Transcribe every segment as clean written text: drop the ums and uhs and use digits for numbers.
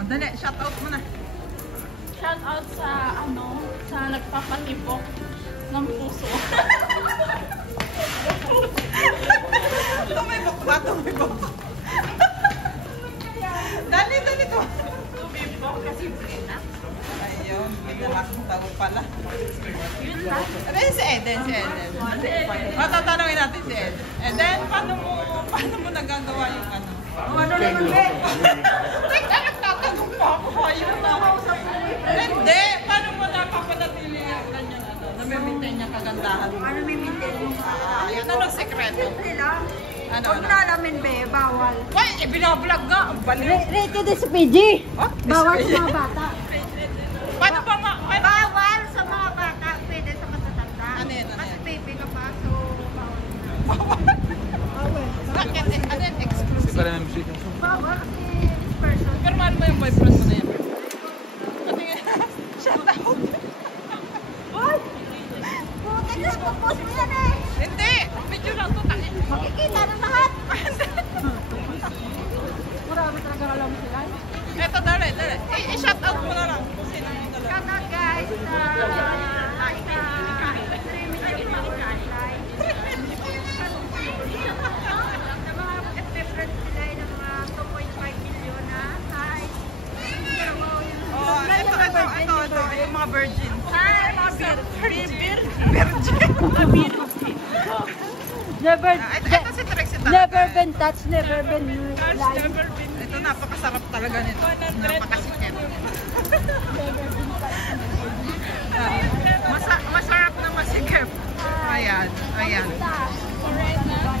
Oh, dali, shout out mo na. Shout out sa sa nagpapatibok ng puso. Tumibok ba? Tumibok. Dali to. Tumibok kasi Brena. Ayun, pinalak ng tao pala. Yun lang. Ano yun si Eden? Matatanungin natin si Eden. Eden, paano mo nagagawa yung ano? Ano naman ba? Teka, nagtatanong pa ako. Ayun na. Hindi, paano mo napapanatili yung kanyang ano? Nami-maintain niyang kagandahan mo? Ano may maintain mo? Yan ano sekreto? Simple lang. Ano? Huwag na alamin, be. Bawal. Why? Binablog nga. Ang baliw. Rated sa PG. Oh, Bawal sa mga bata. Paano ba Bawal sa mga bata. Pwede sa matatanda. Ano yun? Kasi baby ka pa, so bawal. Bakit? Ano yun? Exclusive. Bawal kasi this person. Pero mahal mo yung boyfriend mo na yan? Ano yun? Shout out. Ay! Buti na, pag-post mo yan eh. Hindi! Medyo lang to. Makikita ng lahat. Marami talaga alam sila. Eto, dali. I-shout out mo na lang. Sino yung dalawa? Shout out guys sa 3 million followers live. Sa mga FF-friends sila ay ng mga 2.5 million na. Hi! Oh, ito. Yung mga virgin. Hi! Mga Virgin. Never, Ito si Trixie talaga. never been touched, never been live. Ito, napakasarap talaga nito. Napakasikip. Masarap na masikip. Ayan.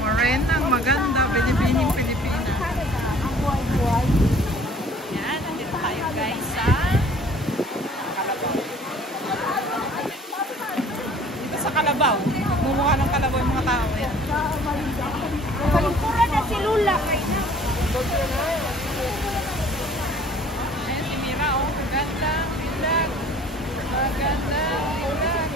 Morena, maganda. Binibining Pilipina. Ang buhay-buhay. Yan, nandito tayo guys sa Dito sa Kalabaw. Mumukha ng Kalabaw yung mga tao. Ayan. Kalumpura na si Lula. Ayan si Mira, oh, maganda, bilag. Maganda, bilag.